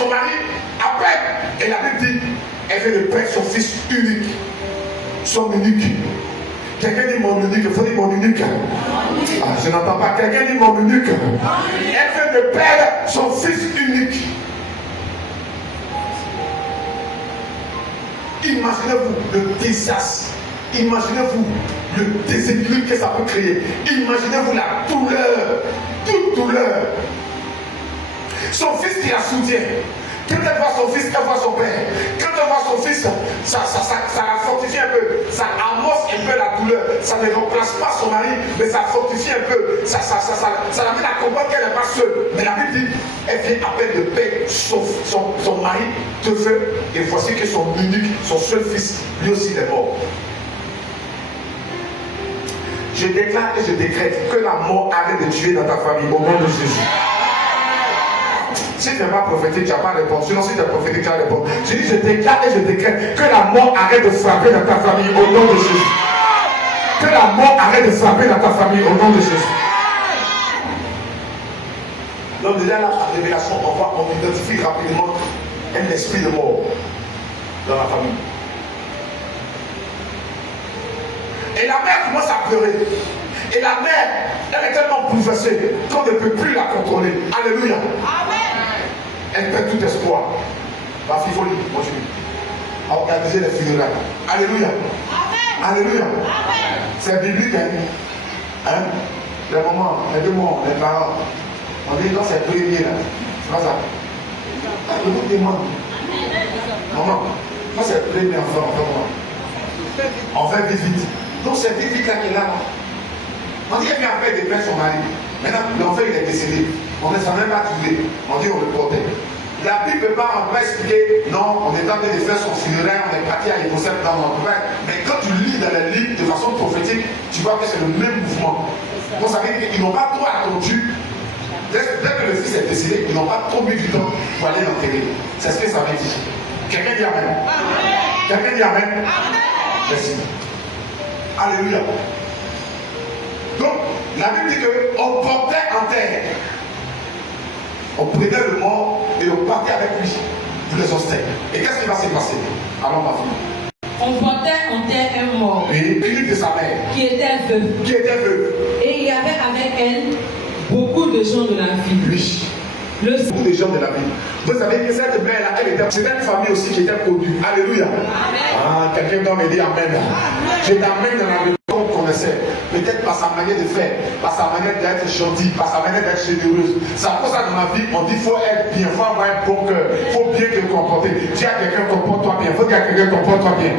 son mari appelle. Et la Bible dit, elle vient de perdre son fils unique. Son unique. Quelqu'un dit mon unique, il faut dire mon unique. Ah, je n'entends pas. Quelqu'un dit mon unique. Elle vient de perdre son fils unique. Imaginez-vous le désastre. Imaginez-vous le déséquilibre que ça peut créer. Imaginez-vous la douleur. Toute douleur. Son fils qui la soutient. Quand elle voit son fils, elle voit son père. Quand elle voit son fils, ça la fortifie un peu. Ça amorce un peu la douleur. Ça ne remplace pas son mari, mais ça fortifie un peu. Ça l'amène à comprendre qu'elle n'est pas seule. Mais la Bible dit, elle vient à peine de perdre son mari de feu. Et voici que son unique, son seul fils, lui aussi est mort. Je déclare et je décrète que la mort arrête de tuer dans ta famille au nom de Jésus. Si tu n'es pas prophétique, tu n'as pas répondu. Sinon, si tu es prophétique, tu as répondu. Je dis, je déclare et je décrète que la mort arrête de frapper dans ta famille au nom de Jésus. Que la mort arrête de frapper dans ta famille au nom de Jésus. Donc déjà là, la révélation, on identifie rapidement un esprit de mort dans la famille. Et la mère commence à pleurer. Et la mère, elle est tellement bouleversée qu'on ne peut plus la contrôler. Alléluia. Amen. Elle perd tout espoir. La fille folie, continue. À organiser les funérailles. Alléluia. Amen. Alléluia. Amen. C'est biblique. Hein? Les mamans, les deux mots, les parents. On dit quand c'est le premier là. C'est pas ça. Le monde demande. Maman, quand c'est le premier enfant, on fait comment? On fait vite. Donc c'est vite là qui est là. On dit qu'elle vient après de perdre son mari. Maintenant, l'enfant il est décédé. On ne s'en même pas trouvé. On dit on le portait. La Bible ne peut pas en expliquer. Non, on est en train de faire son funéraire, on est parti à Jérusalem dans notre père. Mais quand tu lis dans les livres de façon prophétique, tu vois que c'est le même mouvement. Donc ça veut dire qu'ils n'ont pas trop attendu. Dès que le fils est décédé, ils n'ont pas trop mis du temps pour aller l'enterrer. C'est ce que ça veut dire. Quelqu'un dit Amen. Quelqu'un dit Amen. Merci. Alléluia. Donc, la Bible dit qu'on portait en terre. On prenait le mort et on partait avec lui pour les hostels. Et qu'est-ce qui va se passer? Allons, ma fille. On portait en terre un mort. Oui, unique de sa mère. Qui était veuve. Et il y avait avec elle beaucoup de gens de la ville. Oui. Beaucoup de gens de la ville. Vous savez que cette mère-là, c'était une famille aussi qui était connue. Alléluia. Amen. Ah, quelqu'un doit me dire Amen. Je t'amène dans la vie qu'on connaissait. Peut-être par sa manière de faire, par sa manière d'être gentille, par sa manière d'être généreuse. C'est à cause ça dans la vie, on dit qu'il faut être bien, il faut avoir un bon cœur, il faut bien te comporter. Dis à quelqu'un comporte-toi bien, il faut dire à quelqu'un comporte-toi bien.